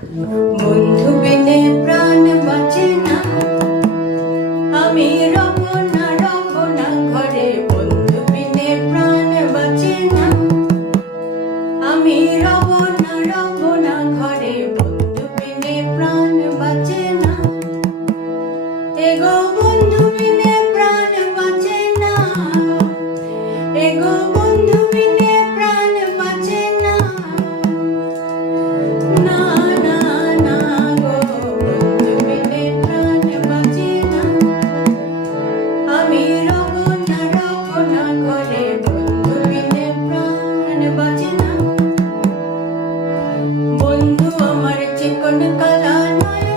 বন্ধু বিনে প্রাণ বাঁচে না, আমি রব না ঘরে। বন্ধু বিনে প্রাণ বাঁচে না, আমি রব না ঘরে। বন্ধু বিনে প্রাণ বাঁচে না, এগো বন্ধু বিনে প্রাণ বাঁচে না, এগো বন্ধু বিনে প্রাণ বাঁচে না। না না না গো, বন্ধু বিনে প্রাণ বাঁচে না, আমি রব না ঘরে। বন্ধু বিনে প্রাণ বাঁচে না। বন্ধু আমার চিকন কালা নয়